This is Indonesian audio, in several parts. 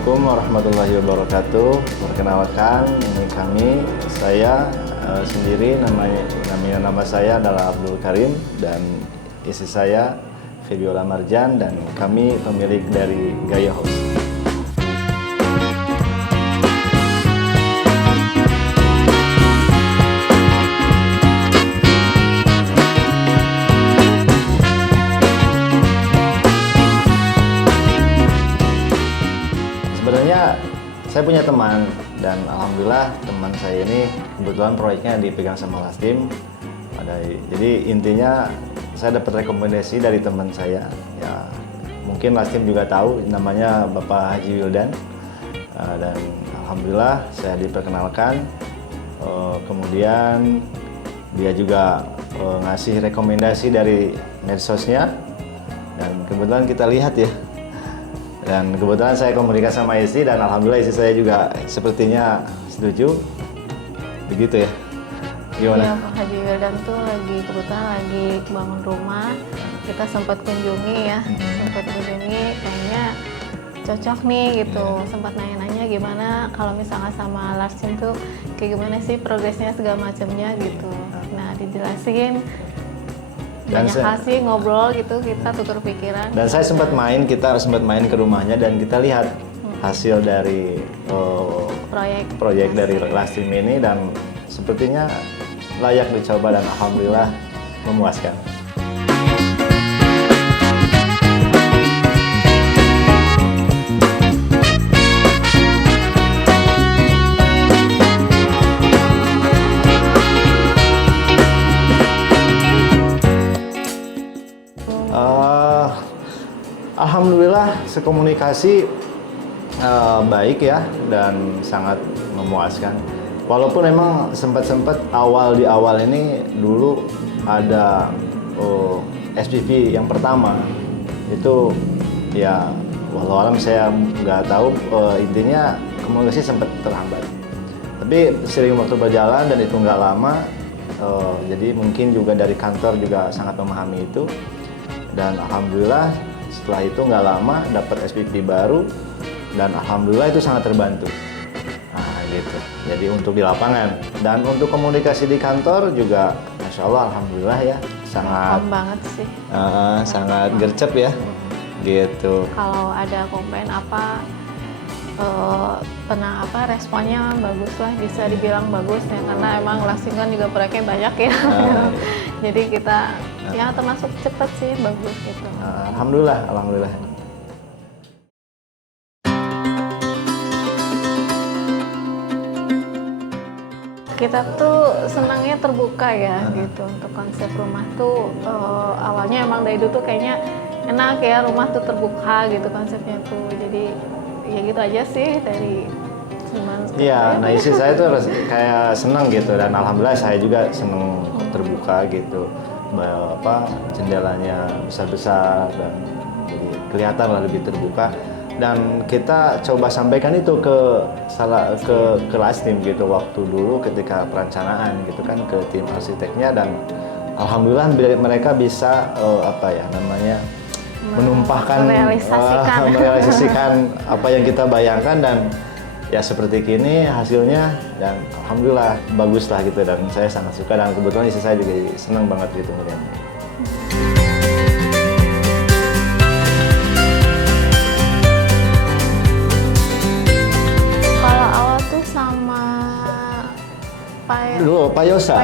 Assalamualaikum warahmatullahi wabarakatuh. Perkenalkan, saya sendiri, nama saya adalah Abdul Karim dan istri saya Febiola Marjan, dan kami pemilik dari Gaya House. Sebenarnya saya punya teman, dan alhamdulillah teman saya ini kebetulan proyeknya dipegang sama Lastim. Jadi intinya saya dapat rekomendasi dari teman saya. Ya, mungkin Lastim juga tahu, namanya Bapak Haji Wildan. Dan alhamdulillah saya diperkenalkan. Kemudian dia juga ngasih rekomendasi dari medsosnya, dan kebetulan kita lihat ya. Dan kebetulan saya komunikasi sama istri, dan alhamdulillah istri saya juga sepertinya setuju. Begitu ya. Gimana? Iya, Pak Haji Wildan tuh kebetulan lagi bangun rumah. Kita sempat kunjungi ya, kayaknya cocok nih gitu. Sempat nanya-nanya gimana kalau misalnya sama Lastim tuh kayak gimana sih progresnya segala macamnya gitu. Nah, dijelasin. Banyak hal sih, ngobrol gitu, kita tutur pikiran. Dan saya kita sempat main ke rumahnya, dan kita lihat hasil dari proyek dari Lastim ini, dan sepertinya layak dicoba dan alhamdulillah memuaskan. Alhamdulillah sekomunikasi baik ya, dan sangat memuaskan. Walaupun memang sempat di awal ini dulu ada SPV yang pertama itu ya, walau alam saya nggak tahu, intinya komunikasi sempat terhambat. Tapi sering waktu berjalan dan itu nggak lama, jadi mungkin juga dari kantor juga sangat memahami itu, dan alhamdulillah setelah itu nggak lama dapat SPV baru, dan alhamdulillah itu sangat terbantu. Nah gitu. Jadi untuk di lapangan dan untuk komunikasi di kantor juga, masya Allah, alhamdulillah ya, sangat banget sih. Sangat gercep ya, gitu. Kalau ada komplain responnya bagus lah, bisa dibilang bagus ya, karena emang Lastim kan juga proyeknya banyak ya. Jadi kita ya termasuk cepat sih, bagus gitu. Alhamdulillah. Kita tuh senangnya terbuka ya gitu. Untuk konsep rumah tuh awalnya emang dari dulu tuh kayaknya enak ya, rumah tuh terbuka gitu konsepnya tuh. Jadi ya gitu aja sih dari cuman. Iya, nah istri saya tuh kayak senang gitu, dan alhamdulillah saya juga senang terbuka gitu. Jendelanya besar-besar, dan jadi kelihatan lah lebih terbuka. Dan kita coba sampaikan itu ke Lastim gitu waktu dulu ketika perencanaan gitu kan, ke tim arsiteknya, dan alhamdulillah mereka bisa merealisasikan apa yang kita bayangkan, dan ya seperti ini hasilnya, dan alhamdulillah bagus lah gitu, dan saya sangat suka, dan kebetulan istri saya juga senang banget gitu melihatnya. Kalau awal tuh sama Pak Yosa.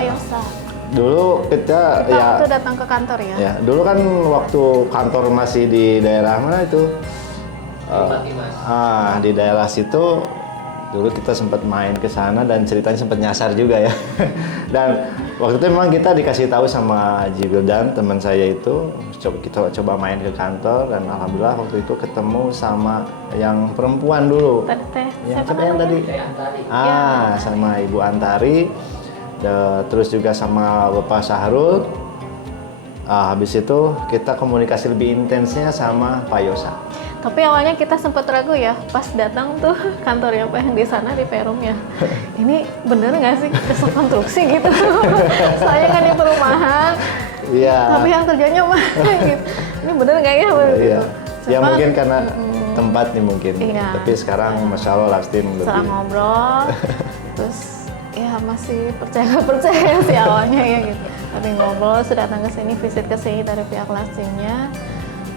Dulu kita ya waktu datang ke kantor ya. Ya, dulu kan waktu kantor masih di daerah mana itu? Di daerah situ. Dulu kita sempat main ke sana, dan ceritanya sempat nyasar juga ya. Dan waktu itu memang kita dikasih tahu sama Haji Wildan, teman saya itu, kita coba main ke kantor, dan alhamdulillah waktu itu ketemu sama yang perempuan dulu. Siapa yang tadi? Antari. Sama Ibu Antari. Terus juga sama Bapak Sahrul. Habis itu kita komunikasi lebih intensnya sama Pak Yosa. Tapi awalnya kita sempat ragu ya, pas datang tuh kantornya Pak yang di sana di Perum ya. Ini bener nggak sih jasa konstruksi gitu? Saya kan di perumahan, Iya. tapi yang kerjanya mah gitu. Ini bener nggak ya? Iya. Ya Cuma, mungkin karena tempat nih mungkin. Iya. Tapi sekarang Masya Allah Lastim setelah lebih. ngobrol, terus ya masih percaya nggak percaya sih awalnya ya gitu. Tapi ngobrol, sudah datang ke sini, visit ke sini dari pihak Lastimnya,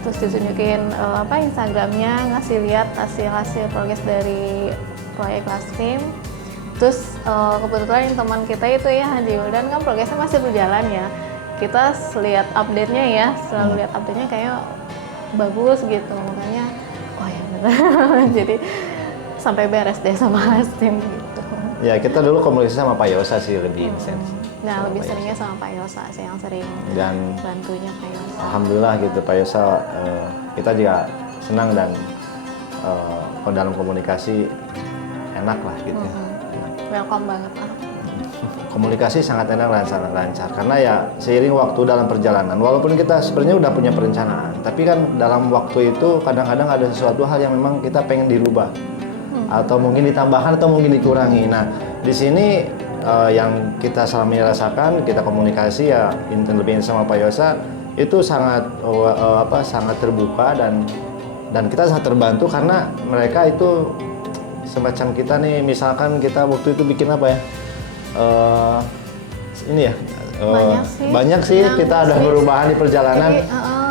terus ditunjukin Instagramnya, ngasih lihat hasil progres dari proyek Lastim. Terus kebetulan teman kita itu ya Haji Wildan kan progresnya masih berjalan ya. Kita lihat update-nya ya, selalu lihat update-nya kayak bagus gitu, makanya oh ya benar. Jadi sampai beres deh sama Lastim gitu. Ya kita dulu komunikasi sama Pak Yosa sih lebih intens. Nah, Sama lebih Pak seringnya sama Pak Yosa sih yang sering Dan bantunya Pak Yosa. Alhamdulillah gitu Pak Yosa, kita juga senang dan kalau dalam komunikasi enak lah gitu ya. Welcome banget lah. Komunikasi sangat enak dan sangat lancar karena ya seiring waktu dalam perjalanan walaupun kita sebenarnya udah punya perencanaan tapi kan dalam waktu itu kadang-kadang ada sesuatu hal yang memang kita pengen dirubah atau mungkin ditambahkan atau mungkin dikurangi. Nah di sini yang kita selama ini rasakan kita komunikasi ya lebih sama Pak Yosa itu sangat sangat terbuka dan kita sangat terbantu karena mereka itu semacam kita nih misalkan kita waktu itu bikin apa ya ini ya banyak sih kita ada perubahan di perjalanan. Jadi,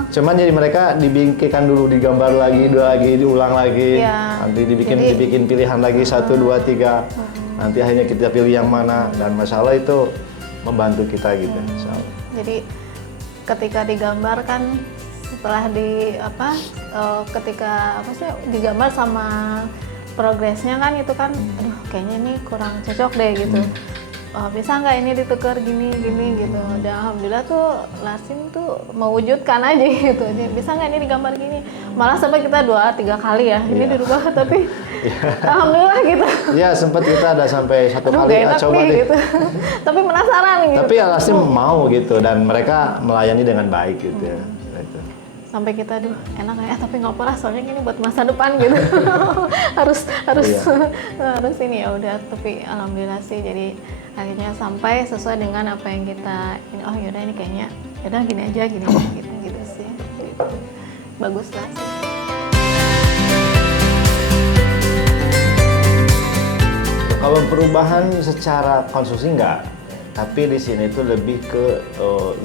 cuman jadi mereka dibikinkan dulu digambar lagi diulang lagi nanti dibikin pilihan lagi 1, 2, 3 nanti akhirnya kita pilih yang mana dan masalah itu membantu kita gitu. Jadi ketika digambar kan setelah ketika digambar sama progresnya kan itu kan aduh kayaknya ini kurang cocok deh gitu. Bisa nggak ini ditukar gini gitu. Dan alhamdulillah tuh Lastim tuh mewujudkan aja gitu. Bisa nggak ini digambar gini. Malah sampai kita 2-3 kali ya ini dirubah tapi alhamdulillah gitu. Iya sempat kita ada sampai 1 kali coba nih, deh. Gitu. Tapi penasaran gitu. Tapi ya Lastim mau gitu dan mereka melayani dengan baik gitu ya. Sampai kita enak ya tapi nggak apa-apa soalnya ini buat masa depan gitu. harus ini ya udah tapi alhamdulillah sih jadi akhirnya sampai sesuai dengan apa yang kita oh yaudah ini kayaknya yaudah gini aja gini gitu sih gitu. Bagus lah sih. Kalau perubahan secara konstruksi enggak, tapi di sini itu lebih ke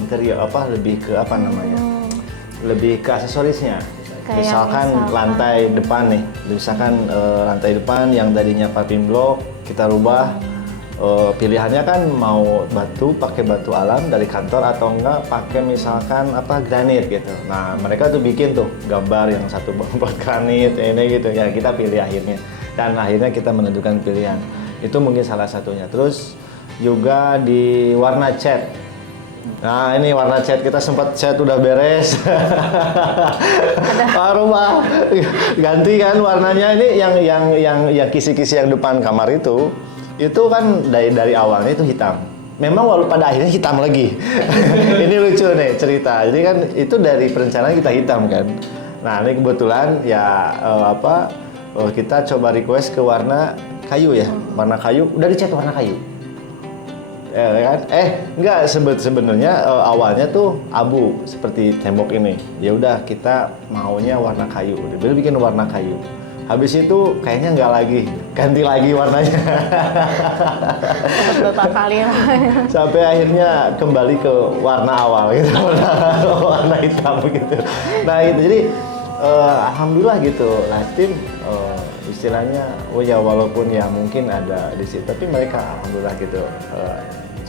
interior lebih ke lebih ke aksesorisnya. Misalkan lantai depan nih, misalkan lantai depan yang tadinya paving block kita rubah pilihannya kan mau pakai batu alam dari kantor atau enggak pakai misalkan granit gitu. Nah mereka tuh bikin tuh gambar yang satu buat granit ini gitu ya kita pilih akhirnya dan akhirnya kita menentukan pilihan itu mungkin salah satunya. Terus juga di warna cat. Nah ini warna cat kita sempat cat udah beres. Rumah ganti kan warnanya ini yang kisi-kisi yang depan kamar itu kan dari awalnya itu hitam. Memang walaupun pada akhirnya hitam lagi. Ini lucu nih cerita. Jadi kan itu dari perencanaan kita hitam kan. Nah ini kebetulan ya kita coba request ke warna kayu ya. Warna kayu udah dicat warna kayu. Kan? Enggak sebenarnya awalnya tuh abu seperti tembok ini. Ya udah kita maunya warna kayu. Udah bikin warna kayu. Habis itu kayaknya enggak lagi, ganti lagi warnanya. Beberapa kali lah. Sampai akhirnya kembali ke warna awal gitu, warna hitam gitu. Nah itu jadi alhamdulillah gitu, Lastim istilahnya, ya walaupun ya mungkin ada di situ, tapi mereka alhamdulillah gitu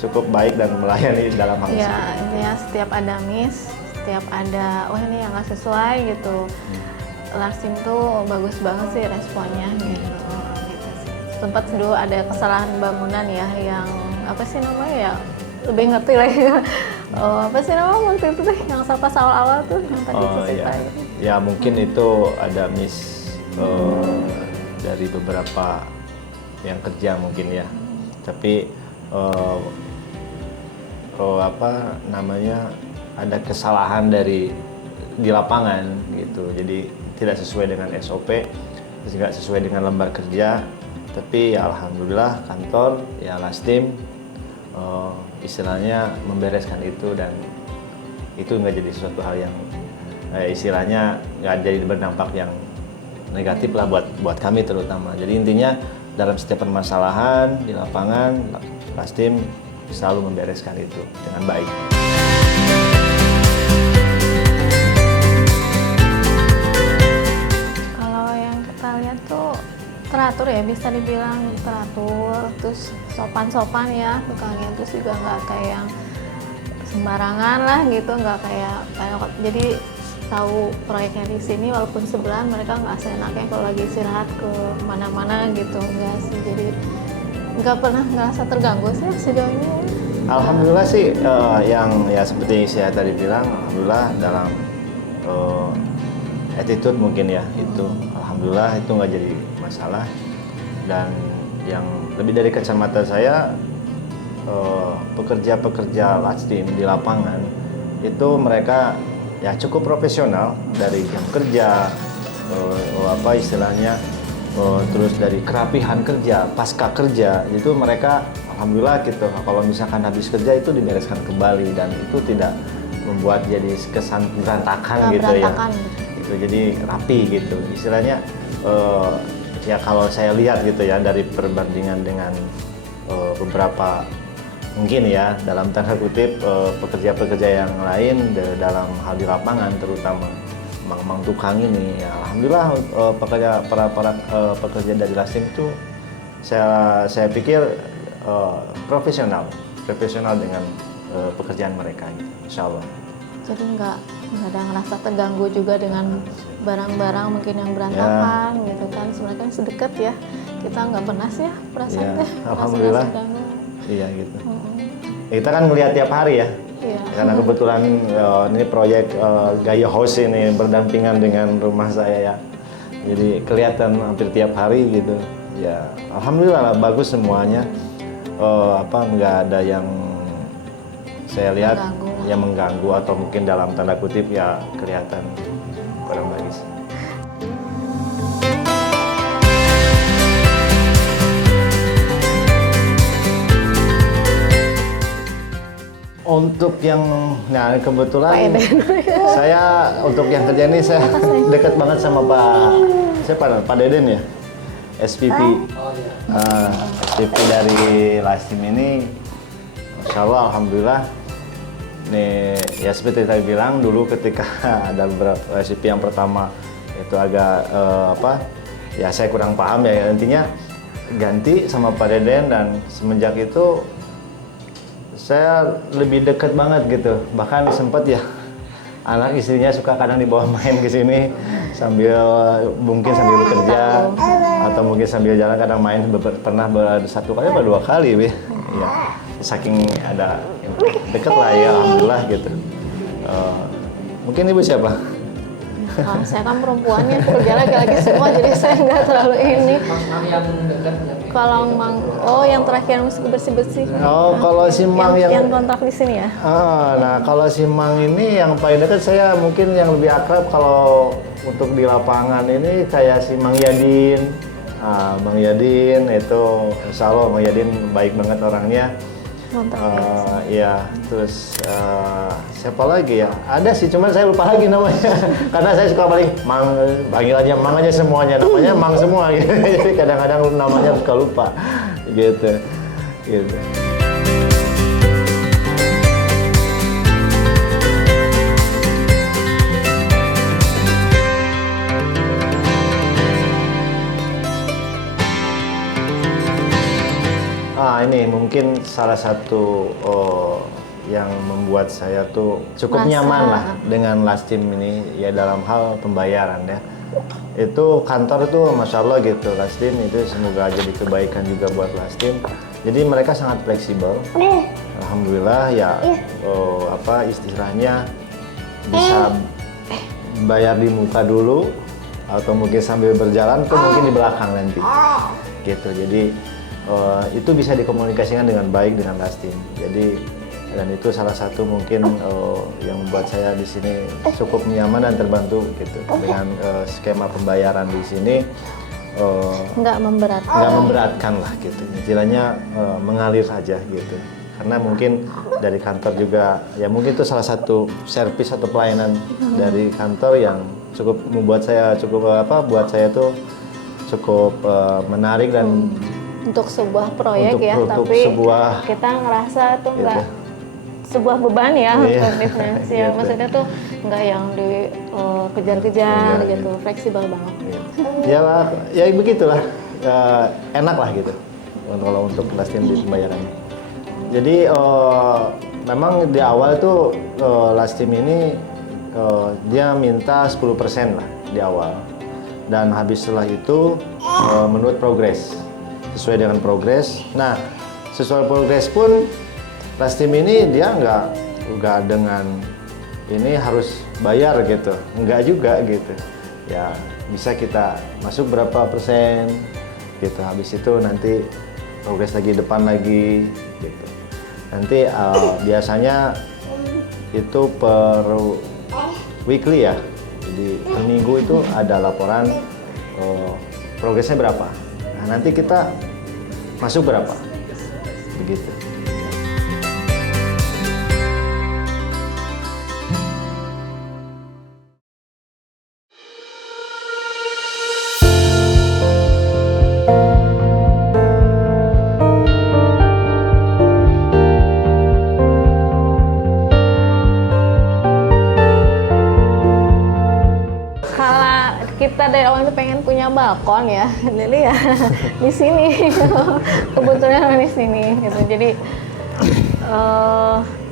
cukup baik dan melayani dalam hal ya, intinya setiap ada miss, setiap ada ini yang nggak sesuai gitu, Lastim tuh bagus banget sih responnya gitu sih. Sempat dulu ada kesalahan bangunan ya yang lebih ngerti lah ya. Apa sih namanya waktu itu tuh yang pas awal-awal tuh yang tadi cerita gitu. Ya mungkin itu ada miss dari beberapa yang kerja mungkin ya, tapi ada kesalahan di lapangan gitu, jadi tidak sesuai dengan SOP, tidak sesuai dengan lembar kerja, tapi ya alhamdulillah kantor ya Lastim istilahnya membereskan itu dan itu nggak jadi sesuatu hal yang istilahnya nggak jadi berdampak yang negatif lah buat kami terutama. Jadi intinya dalam setiap permasalahan di lapangan, Lastim selalu membereskan itu dengan baik. Kalau yang kita lihat tuh teratur ya, bisa dibilang teratur, terus sopan-sopan ya tukangnya, terus juga nggak kayak sembarangan lah gitu, nggak kayak jadi tahu proyeknya di sini walaupun sebelahan mereka nggak seenaknya kalau lagi istirahat ke mana-mana gitu, enggak sih, jadi nggak pernah ngerasa terganggu sih sejauh ini. Alhamdulillah sih yang ya seperti saya tadi bilang, alhamdulillah dalam attitude mungkin ya itu, alhamdulillah itu nggak jadi masalah. Dan yang lebih dari kacamata saya, pekerja-pekerja Lastim di lapangan itu mereka ya cukup profesional dari jam kerja, apa istilahnya, terus dari kerapihan kerja, pasca kerja itu mereka alhamdulillah gitu. Kalau misalkan habis kerja itu dibereskan kembali dan itu tidak membuat jadi kesan berantakan gitu berantakan. ya. Itu jadi rapi gitu. Istilahnya ya kalau saya lihat gitu ya dari perbandingan dengan beberapa mungkin ya dalam tanda kutip pekerja-pekerja yang lain dalam hal di lapangan, terutama mang tukang ini ya, alhamdulillah para pekerja dari Lastim itu saya pikir profesional dengan pekerjaan mereka gitu, insya Allah. Jadi nggak ada ngerasa terganggu juga dengan barang-barang mungkin yang berantakan gitu kan, sebenarnya kan sedekat ya, kita nggak pernah sih ya perasaannya. Alhamdulillah. Iya gitu. Kita kan ngelihat tiap hari ya. Iya. Karena kebetulan ini proyek Gaya House ini berdampingan dengan rumah saya ya. Jadi kelihatan hampir tiap hari gitu. Ya, alhamdulillah lah, bagus semuanya. Nggak ada yang saya lihat yang mengganggu atau mungkin dalam tanda kutip ya kelihatan kurang bagus. Untuk yang, nah kebetulan saya untuk yang kerja ini saya dekat banget sama Pak Deden ya, SPP. SPP dari Lastim ini, Masya Allah, alhamdulillah. Nih ya seperti saya bilang dulu ketika ada beberapa SPP yang pertama itu agak ya saya kurang paham ya, intinya ganti sama Pak Deden dan semenjak itu saya lebih dekat banget gitu. Bahkan sempat ya anak istrinya suka kadang dibawa main ke sini mungkin sambil bekerja atau mungkin sambil jalan, kadang main pernah satu kali atau dua kali ya. Saking ada deket lah ya, alhamdulillah gitu. Mungkin ibu siapa? Saya kan perempuannya, kerja laki-laki semua, jadi saya nggak terlalu ini. Yang dekat kalau Mang, yang terakhir yang bersih-bersih. Kalau si Mang yang kontrak di sini ya. Nah kalau si Mang ini yang paling dekat saya mungkin yang lebih akrab kalau untuk di lapangan ini kayak si Mang Yadin. Mang Yadin itu, insya Allah Mang Yadin baik banget orangnya. Ya, terus siapa lagi ya? Ada sih, cuman saya lupa lagi namanya. Karena saya suka paling Mang, panggilannya Mang aja semuanya, namanya Mang semua gitu. Jadi kadang-kadang namanya suka lupa gitu. Ini mungkin salah satu yang membuat saya tuh cukup nyaman lah dengan Lastim ini ya dalam hal pembayaran ya. Itu kantor tuh Masya Allah gitu, Lastim itu semoga jadi kebaikan juga buat Lastim. Jadi mereka sangat fleksibel. Alhamdulillah ya, istilahnya bisa bayar di muka dulu atau mungkin sambil berjalan tuh mungkin di belakang nanti. Gitu. Jadi itu bisa dikomunikasikan dengan baik dengan Lastim. Jadi dan itu salah satu mungkin yang membuat saya di sini cukup nyaman dan terbantu gitu dengan skema pembayaran di sini. Nggak memberatkan lah gitu. Istilahnya mengalir saja gitu. karena mungkin dari kantor juga ya mungkin itu salah satu servis atau pelayanan dari kantor yang cukup membuat saya buat saya tuh cukup menarik dan untuk sebuah proyek untuk ya, untuk tapi sebuah kita ngerasa tuh gitu. nggak sebuah beban ya Iya. untuk di finansial. Gitu. Maksudnya tuh nggak yang dikejar-kejar gitu, fleksibel banget. ya begitulah. Enak lah gitu kalau untuk Lastim di pembayarannya. Jadi memang di awal itu Lastim ini dia minta 10% lah di awal, dan habis setelah itu menurut progres, sesuai dengan progres. Nah, sesuai progres pun Lastim ini dia nggak dengan ini harus bayar gitu, nggak juga gitu. Ya bisa kita masuk berapa persen gitu, habis itu nanti progres lagi depan lagi gitu. Nanti biasanya itu per weekly ya, jadi per minggu itu ada laporan progresnya berapa. Nah, nanti kita masuk berapa begitu. Kita dari awal itu pengen punya balkon ya, jadi ya di sini kebetulan di sini gitu. Jadi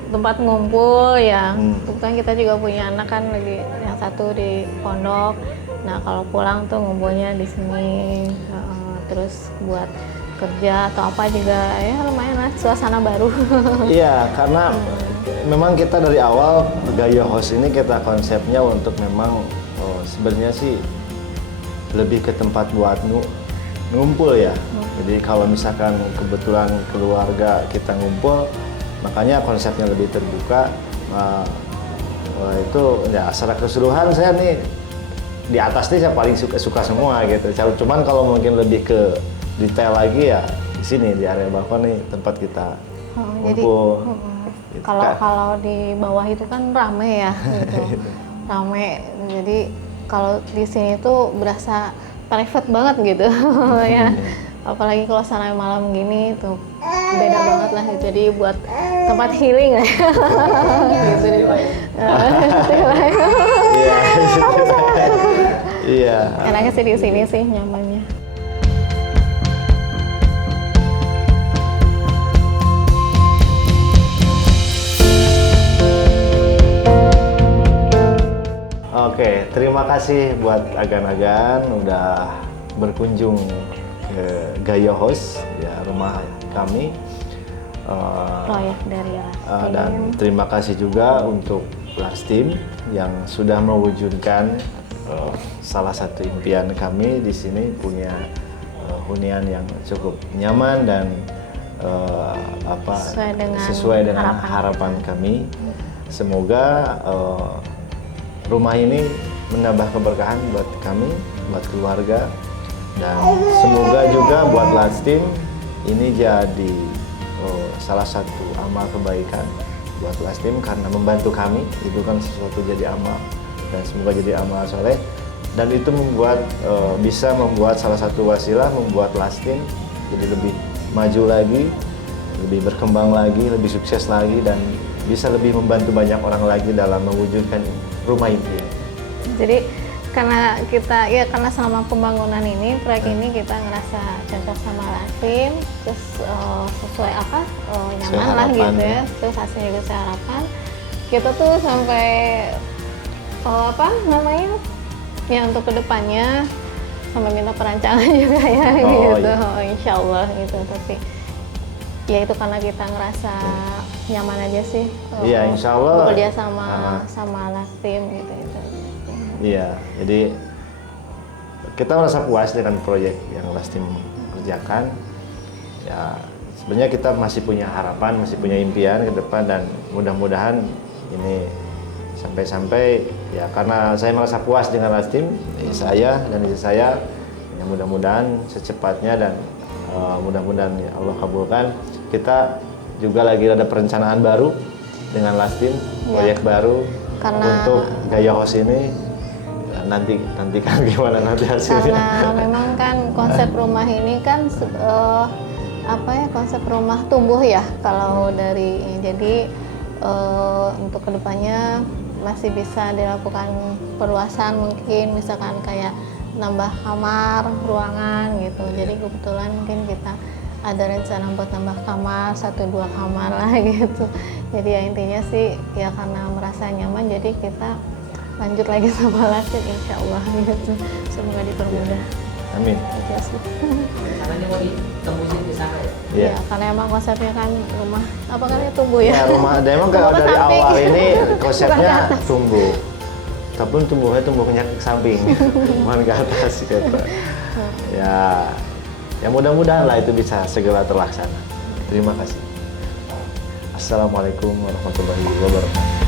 tempat ngumpul ya. Kebetulan kita juga punya anak kan, lagi yang satu di pondok. Nah kalau pulang tuh ngumpulnya di sini, terus buat kerja atau apa juga ya lumayan lah, suasana baru. Iya, karena memang kita dari awal Gayo House ini kita konsepnya untuk memang sebenarnya sih lebih ke tempat buat ngumpul ya. Jadi kalau misalkan kebetulan keluarga kita ngumpul, makanya konsepnya lebih terbuka. Itu ya secara keseluruhan saya nih di atas nih saya paling suka semua gitu. Cuman kalau mungkin lebih ke detail lagi ya di sini di area balkon nih tempat kita ngumpul. Jadi kalau di bawah itu kan rame ya gitu. Rame. Jadi kalau di sini tuh berasa private banget gitu ya. Apalagi kalau sana malam gini tuh beda banget lah. Jadi buat tempat healing lah. Gitu. Iya. Enaknya sih di sini sih nyamannya. Oke, terima kasih buat Agan-Agan udah berkunjung ke Gayo House, ya rumah kami. Proyek dari Lastim. Dan terima kasih juga untuk Lastim yang sudah mewujudkan salah satu impian kami di sini, punya hunian yang cukup nyaman dan sesuai dengan harapan kami. Semoga rumah ini menambah keberkahan buat kami, buat keluarga, dan semoga juga buat Lastim ini jadi salah satu amal kebaikan buat Lastim, karena membantu kami itu kan sesuatu jadi amal, dan semoga jadi amal soleh, dan itu bisa membuat salah satu wasilah membuat Lastim jadi lebih maju lagi, lebih berkembang lagi, lebih sukses lagi, dan bisa lebih membantu banyak orang lagi dalam mewujudkan rumah impian. Jadi karena selama pembangunan ini, proyek ini kita ngerasa cocok sama Lastim, terus sesuai nyaman lah gitu ya, terus hasilnya juga sesuai harapan. Kita tuh sampai ya untuk kedepannya sampai minta perancangan juga ya gitu, iya. Insya Allah gitu. Tapi ya itu karena kita ngerasa nyaman aja sih. Iya, insya Allah bekerja sama Lastim gitu. Iya, jadi kita merasa puas dengan proyek yang Lastim kerjakan. Ya, sebenarnya kita masih punya harapan, masih punya impian ke depan, dan mudah-mudahan ini sampai ya, karena saya merasa puas dengan Lastim, saya dan istri saya, ya mudah-mudahan secepatnya dan mudah-mudahan ya Allah kabulkan, kita juga lagi ada perencanaan baru dengan Lastim, proyek baru Karena- untuk Gaya Host ini. Nantikan gimana nanti hasilnya. Karena memang kan konsep rumah ini kan konsep rumah tumbuh ya kalau dari jadi untuk kedepannya masih bisa dilakukan perluasan mungkin misalkan kayak nambah kamar, ruangan gitu. Jadi kebetulan mungkin kita ada rencana buat nambah kamar, 1-2 kamar lah gitu. Jadi ya intinya sih ya karena merasa nyaman jadi kita lanjut lagi sama Lastim insya Allah gitu. Semoga dipermudah. Amin. Aja sih. Rencananya mau ditembusin di sana ya? Iya. Ya, karena emang konsepnya kan rumah apa kan tumbuh ya. Ya, rumah emang kalau Tumbuh ke dari samping. awal ini Bukan ke konsepnya atas. tumbuh. Tapi tumbuhnya ke samping, bukan ke atas gitu. Ya mudah-mudahan lah itu bisa segera terlaksana. Terima kasih. Assalamualaikum warahmatullahi wabarakatuh.